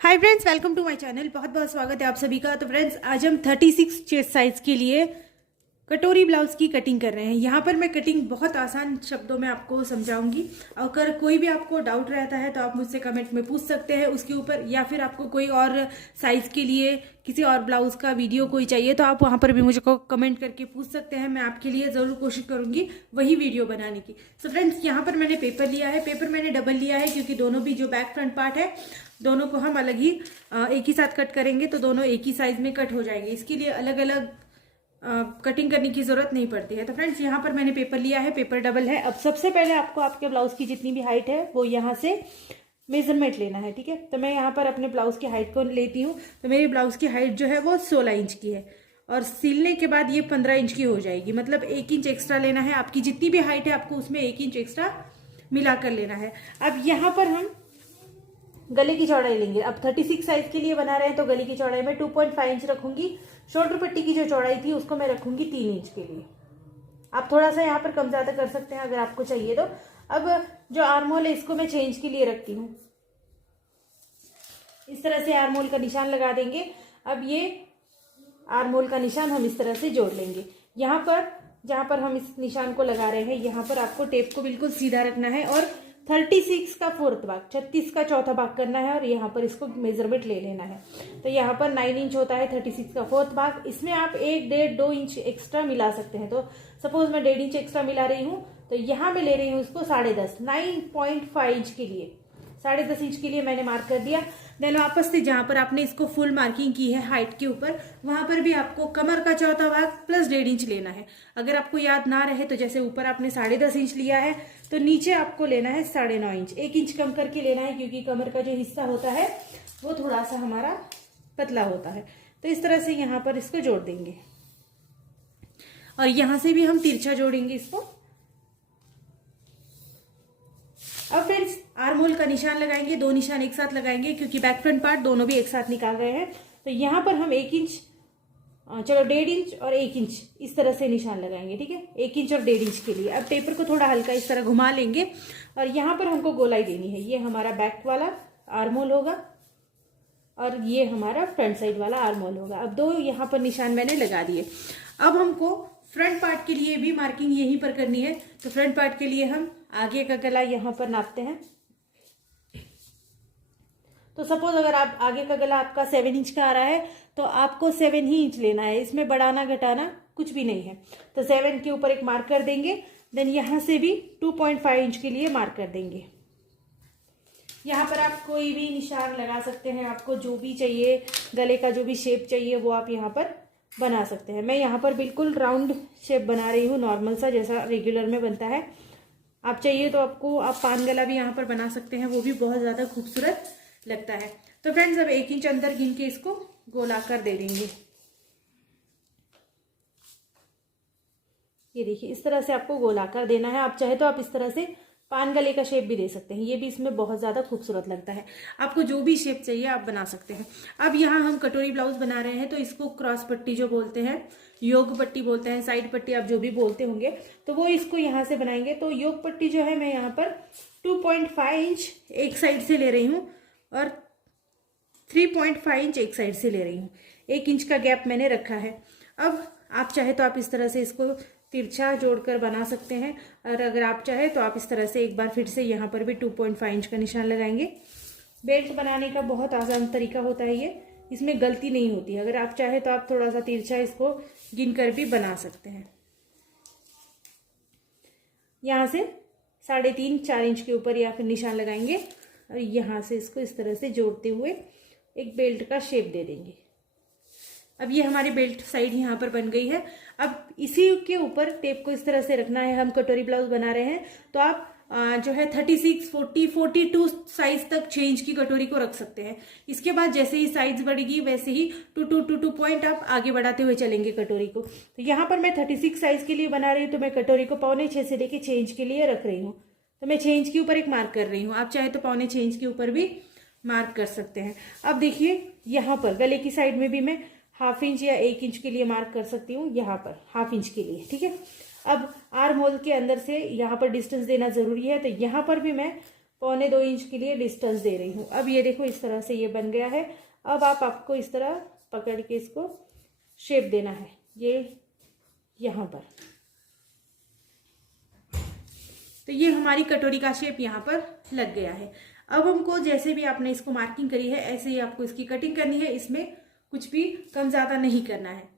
Hi friends, welcome to my channel. बहुत बहुत स्वागत है आप सभी का। तो फ्रेंड्स, आज हम 36 चेस्ट साइज के लिए कटोरी ब्लाउज की कटिंग कर रहे हैं। यहाँ पर मैं कटिंग बहुत आसान शब्दों में आपको समझाऊंगी। अगर कोई भी आपको डाउट रहता है तो आप मुझसे कमेंट में पूछ सकते हैं उसके ऊपर, या फिर आपको कोई और साइज के लिए किसी और ब्लाउज का वीडियो कोई चाहिए तो आप वहाँ पर भी मुझे को कमेंट करके पूछ सकते हैं। मैं आपके लिए ज़रूर कोशिश करूंगी वही वीडियो बनाने की। सो फ्रेंड्स, यहाँ पर मैंने पेपर लिया है। पेपर मैंने डबल लिया है क्योंकि दोनों भी जो बैक फ्रंट पार्ट है दोनों को हम अलग ही एक ही साथ कट करेंगे तो दोनों एक ही साइज में कट हो जाएंगे। इसके लिए अलग अलग कटिंग करने की जरूरत नहीं पड़ती है। तो फ्रेंड्स, यहाँ पर मैंने पेपर लिया है, पेपर डबल है। अब सबसे पहले आपको आपके ब्लाउज की जितनी भी हाइट है वो यहाँ से मेजरमेंट लेना है, ठीक है। तो मैं यहाँ पर अपने ब्लाउज की हाइट को लेती हूँ। तो मेरी ब्लाउज की हाइट जो है वो 16 इंच की है और सिलने के बाद ये 15 इंच की हो जाएगी। मतलब 1 इंच एक्स्ट्रा लेना है। आपकी जितनी भी हाइट है आपको उसमें 1 इंच एक्स्ट्रा मिला कर लेना है। अब यहाँ पर हम गले की चौड़ाई लेंगे। अब 36 साइज के लिए बना रहे हैं तो गले की चौड़ाई में 2.5 इंच रखूंगी। शोल्डर पट्टी की जो चौड़ाई थी उसको मैं रखूंगी 3 इंच के लिए। आप थोड़ा सा यहाँ पर कम ज्यादा कर सकते हैं अगर आपको चाहिए तो। अब जो आर्म होल है इसको मैं छह इंच के लिए रखती हूँ। इस तरह से आर्म होल का निशान लगा देंगे। अब ये आर्म होल का निशान हम इस तरह से जोड़ लेंगे। यहाँ पर जहां पर हम इस निशान को लगा रहे हैं यहाँ पर आपको टेप को बिल्कुल सीधा रखना है और 36 का फोर्थ भाग, 36 का चौथा भाग करना है और यहाँ पर इसको मेजरमेंट ले लेना है। तो यहाँ पर 9 इंच होता है 36 का फोर्थ भाग। इसमें आप 1, 1.5, 2 इंच एक्स्ट्रा मिला सकते हैं। तो सपोज मैं 1.5 इंच एक्स्ट्रा मिला रही हूँ तो यहाँ मैं ले रही हूँ इसको 10.5, 9.5 इंच के लिए। 10.5 इंच के लिए मैंने मार्क कर दिया। देन वापस से जहां पर आपने इसको फुल मार्किंग की है हाइट के ऊपर, वहां पर भी आपको कमर का चौथा भाग प्लस 1.5 इंच लेना है। अगर आपको याद ना रहे तो जैसे ऊपर आपने 10.5 इंच लिया है तो नीचे आपको लेना है 9.5 इंच। 1 इंच कम करके लेना है क्योंकि कमर का जो हिस्सा होता है वो थोड़ा सा हमारा पतला होता है। तो इस तरह से यहाँ पर इसको जोड़ देंगे और यहां से भी हम तिरछा जोड़ेंगे इसको। अब फ्रेंड्स, आर्म होल का निशान लगाएंगे। 2 निशान एक साथ लगाएंगे क्योंकि बैक फ्रंट पार्ट दोनों भी एक साथ निकाल रहे हैं। तो यहाँ पर हम 1 इंच, चलो 1.5 इंच और 1 इंच इस तरह से निशान लगाएंगे, ठीक है। 1 इंच और 1.5 इंच के लिए। अब पेपर को थोड़ा हल्का इस तरह घुमा लेंगे और यहाँ पर हमको गोलाई देनी है। ये हमारा बैक वाला आर्म होल होगा और ये हमारा फ्रंट साइड वाला आर्म होल होगा। अब 2 यहाँ पर निशान मैंने लगा दिए। अब हमको फ्रंट पार्ट के लिए भी मार्किंग यहीं पर करनी है। तो फ्रंट पार्ट के लिए हम आगे का गला यहाँ पर नापते हैं। तो सपोज अगर आप आगे का गला आपका 7 इंच का आ रहा है तो आपको 7 ही इंच लेना है। इसमें बढ़ाना घटाना कुछ भी नहीं है। तो 7 के ऊपर एक मार्क कर देंगे। देन यहां से भी 2.5 इंच के लिए मार्क कर देंगे। यहाँ पर आप कोई भी निशान लगा सकते हैं। आपको जो भी चाहिए, गले का जो भी शेप चाहिए वो आप यहाँ पर बना सकते हैं। मैं यहाँ पर बिल्कुल राउंड शेप बना रही हूँ, नॉर्मल सा जैसा रेगुलर में बनता है। आप चाहिए तो आप पान गला भी यहाँ पर बना सकते हैं, वो भी बहुत ज्यादा खूबसूरत लगता है। तो फ्रेंड्स, अब 1 इंच अंदर गिन के इसको गोलाकार दे देंगे। ये देखिए, इस तरह से आपको गोलाकार देना है। आप चाहे तो आप इस तरह से पान गले का शेप भी दे सकते हैं, ये भी इसमें बहुत ज्यादा खूबसूरत लगता है। आपको जो भी शेप चाहिए आप बना सकते हैं। अब यहाँ हम कटोरी ब्लाउज बना रहे हैं तो इसको क्रॉस पट्टी जो बोलते हैं, योग पट्टी बोलते हैं, साइड पट्टी आप जो भी बोलते होंगे, तो वो इसको यहाँ से बनाएंगे। तो योग पट्टी जो है मैं यहाँ पर 2.5 इंच एक साइड से ले रही हूँ और 3.5 इंच एक साइड से ले रही हूँ। 1 इंच का गैप मैंने रखा है। अब आप चाहे तो आप इस तरह से इसको तिरछा जोड़कर बना सकते हैं और अगर आप चाहे तो आप इस तरह से एक बार फिर से यहाँ पर भी 2.5 इंच का निशान लगाएंगे। बेल्ट बनाने का बहुत आसान तरीका होता है ये, इसमें गलती नहीं होती है। अगर आप चाहे तो आप थोड़ा सा तिरछा इसको गिनकर भी बना सकते हैं। यहाँ से 3.5 4 इंच के ऊपर या फिर निशान लगाएंगे और यहाँ से इसको इस तरह से जोड़ते हुए एक बेल्ट का शेप दे देंगे। अब ये हमारी बेल्ट साइड यहाँ पर बन गई है। अब इसी के ऊपर टेप को इस तरह से रखना है। हम कटोरी ब्लाउज बना रहे हैं तो आप जो है 36, 40, 42 साइज तक 6 इंच की कटोरी को रख सकते हैं। इसके बाद जैसे ही साइज बढ़ेगी वैसे ही 2 पॉइंट आप आगे बढ़ाते हुए चलेंगे कटोरी को। तो यहाँ पर मैं 36 साइज के लिए बना रही हूँ तो मैं कटोरी को 5.25 से लेके 6 इंच के लिए रख रही हूँ। तो मैं 6 इंच के ऊपर एक मार्क कर रही हूँ। आप चाहे तो 5.25 इंच के ऊपर भी मार्क कर सकते हैं। अब देखिए, यहाँ पर गले की साइड में भी मैं 1/2 इंच या 1 इंच के लिए मार्क कर सकती हूँ, यहाँ पर 1/2 इंच के लिए, ठीक है। अब आर्म होल के अंदर से यहाँ पर डिस्टेंस देना जरूरी है। तो यहाँ पर भी मैं 1.25 इंच के लिए डिस्टेंस दे रही हूँ। अब ये देखो इस तरह से ये बन गया है। अब आपको इस तरह पकड़ के इसको शेप देना है, ये यहाँ पर। तो ये हमारी कटोरी का शेप यहाँ पर लग गया है। अब हमको जैसे भी आपने इसको मार्किंग करी है ऐसे ही आपको इसकी कटिंग करनी है, इसमें कुछ भी कम ज़्यादा नहीं करना है।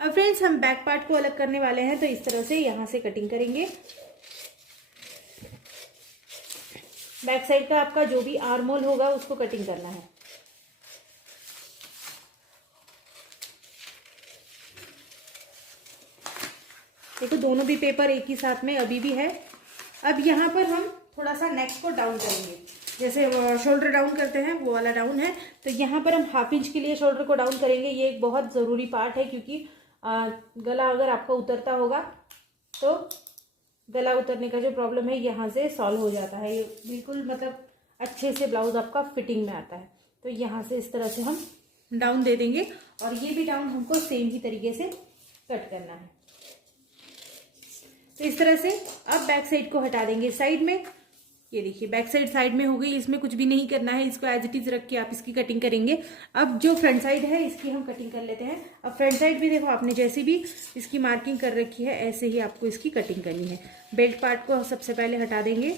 अब फ्रेंड्स हम बैक पार्ट को अलग करने वाले हैं, तो इस तरह से यहाँ से कटिंग करेंगे। बैक साइड का आपका जो भी आर्म होल होगा उसको कटिंग करना है। देखो दोनों भी पेपर एक ही साथ में अभी भी है। अब यहाँ पर हम थोड़ा सा नेक को डाउन करेंगे, जैसे शोल्डर डाउन करते हैं वो वाला डाउन है। तो यहाँ पर हम 1/2 इंच के लिए शोल्डर को डाउन करेंगे। ये एक बहुत ज़रूरी पार्ट है, क्योंकि गला अगर आपका उतरता होगा तो गला उतरने का जो प्रॉब्लम है यहाँ से सॉल्व हो जाता है। ये बिल्कुल मतलब अच्छे से ब्लाउज आपका फिटिंग में आता है। तो यहाँ से इस तरह से हम डाउन दे देंगे, और ये भी डाउन हमको सेम ही तरीके से कट करना है। तो इस तरह से अब बैक साइड को हटा देंगे साइड में। ये देखिए बैक साइड साइड में हो गई, इसमें कुछ भी नहीं करना है, इसको एज इट इज रख के आप इसकी कटिंग करेंगे। अब जो फ्रंट साइड है इसकी हम कटिंग कर लेते हैं। अब फ्रंट साइड भी देखो आपने जैसी भी इसकी मार्किंग कर रखी है ऐसे ही आपको इसकी कटिंग करनी है। बेल्ट पार्ट को सबसे पहले हटा देंगे।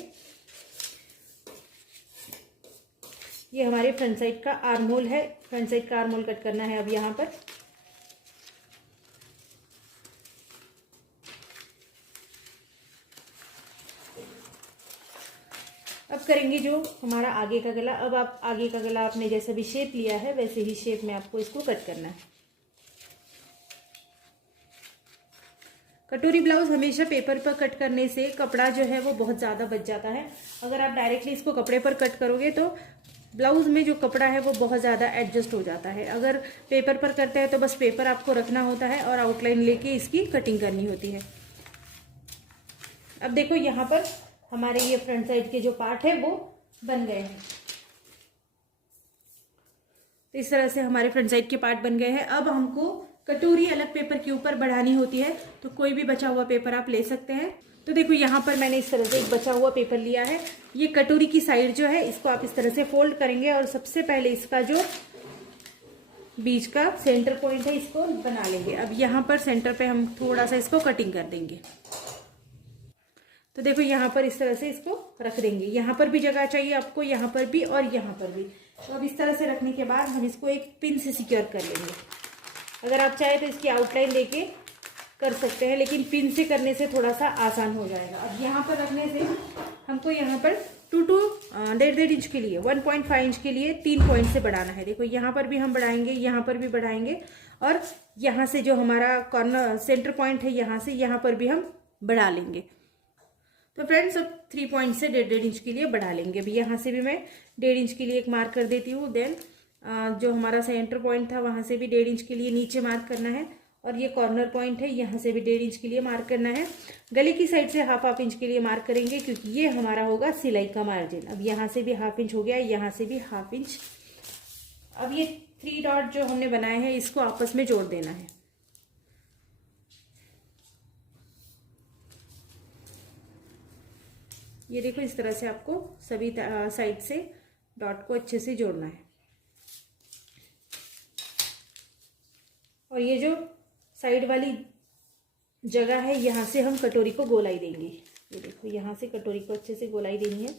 ये हमारे फ्रंट साइड का आर्म होल है, फ्रंट साइड का आर्म होल कट करना है। अब यहाँ पर अब करेंगे जो हमारा आगे का गला। अब आप आगे का गला आपने जैसा भी शेप लिया है वैसे ही शेप में आपको इसको कट करना है। कटोरी ब्लाउज हमेशा पेपर पर कट करने से कपड़ा जो है वो बहुत ज़्यादा बच जाता है। अगर आप डायरेक्टली इसको कपड़े पर कट करोगे तो ब्लाउज में जो कपड़ा है वो बहुत ज़्यादा एडजस्ट हो जाता है। अगर पेपर पर करते हैं तो बस पेपर आपको रखना होता है और आउटलाइन लेके इसकी कटिंग करनी होती है। अब देखो यहाँ पर हमारे ये फ्रंट साइड के जो पार्ट है वो बन गए हैं। तो इस तरह से हमारे फ्रंट साइड के पार्ट बन गए हैं। अब हमको कटोरी अलग पेपर के ऊपर बढ़ानी होती है, तो कोई भी बचा हुआ पेपर आप ले सकते हैं। तो देखो यहाँ पर मैंने इस तरह से एक बचा हुआ पेपर लिया है। ये कटोरी की साइड जो है इसको आप इस तरह से फोल्ड करेंगे, और सबसे पहले इसका जो बीच का सेंटर पॉइंट है इसको बना लेंगे। अब यहाँ पर सेंटर पे हम थोड़ा सा इसको कटिंग कर देंगे। तो देखो यहाँ पर इस तरह से इसको रख देंगे। यहाँ पर भी जगह चाहिए आपको, यहाँ पर भी और यहाँ पर भी। तो अब इस तरह से रखने के बाद हम इसको एक पिन से सिक्योर कर लेंगे। अगर आप चाहे तो इसकी आउटलाइन लेके कर सकते हैं, लेकिन पिन से करने से थोड़ा सा आसान हो जाएगा। अब यहाँ पर रखने से हमको यहाँ पर 1.5 इंच के लिए 1.5 इंच के लिए 3 पॉइंट से बढ़ाना है। देखो यहाँ पर भी हम बढ़ाएंगे, यहाँ पर भी बढ़ाएंगे, और यहाँ से जो हमारा कॉर्नर सेंटर पॉइंट है यहाँ से यहाँ पर भी हम बढ़ा लेंगे। तो फ्रेंड्स अब 3 पॉइंट से 1.5 इंच के लिए बढ़ा लेंगे। अभी यहाँ से भी मैं 1.5 इंच के लिए एक मार्क कर देती हूँ। देन जो हमारा सेंटर पॉइंट था वहाँ से भी 1.5 इंच के लिए नीचे मार्क करना है, और ये कॉर्नर पॉइंट है यहाँ से भी 1.5 इंच के लिए मार्क करना है। गले की साइड से 1/2 इंच के लिए मार्क करेंगे, क्योंकि ये हमारा होगा सिलाई का मार्जिन। अब यहाँ से भी 1/2 इंच हो गया, यहाँ से भी 1/2 इंच। अब ये 3 डॉट जो हमने बनाए हैं इसको आपस में जोड़ देना है। ये देखो इस तरह से आपको सभी साइड से डॉट को अच्छे से जोड़ना है। और ये जो साइड वाली जगह है यहाँ से हम कटोरी को गोलाई देंगे। ये देखो यहाँ से कटोरी को अच्छे से गोलाई देनी है,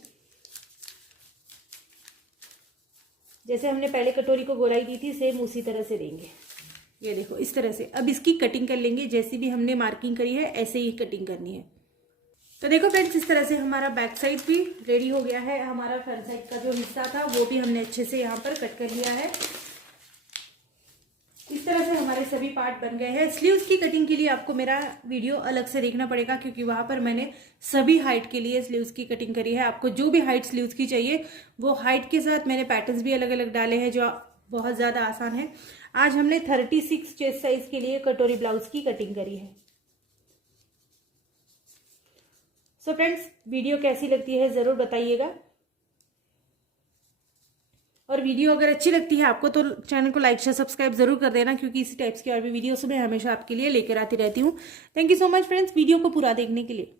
जैसे हमने पहले कटोरी को गोलाई दी थी सेम उसी तरह से देंगे। ये देखो इस तरह से। अब इसकी कटिंग कर लेंगे, जैसी भी हमने मार्किंग करी है ऐसे ही कटिंग करनी है। तो देखो फ्रेंड्स इस तरह से हमारा बैक साइड भी रेडी हो गया है। हमारा फ्रंट साइड का जो हिस्सा था वो भी हमने अच्छे से यहाँ पर कट कर लिया है। इस तरह से हमारे सभी पार्ट बन गए हैं। स्लीव्स की कटिंग के लिए आपको मेरा वीडियो अलग से देखना पड़ेगा, क्योंकि वहां पर मैंने सभी हाइट के लिए स्लीव्स की कटिंग करी है। आपको जो भी हाइट स्लीव्स की चाहिए वो हाइट के साथ मैंने पैटर्न्स भी अलग अलग डाले हैं, जो बहुत ज़्यादा आसान है। आज हमने 36 चेस्ट साइज के लिए कटोरी ब्लाउज की कटिंग करी है। सो फ्रेंड्स वीडियो कैसी लगती है ज़रूर बताइएगा, और वीडियो अगर अच्छी लगती है आपको तो चैनल को लाइक शेयर सब्सक्राइब जरूर कर देना, क्योंकि इसी टाइप्स की और भी वीडियोस मैं हमेशा आपके लिए लेकर आती रहती हूँ। Thank you so much friends video को पूरा देखने के लिए।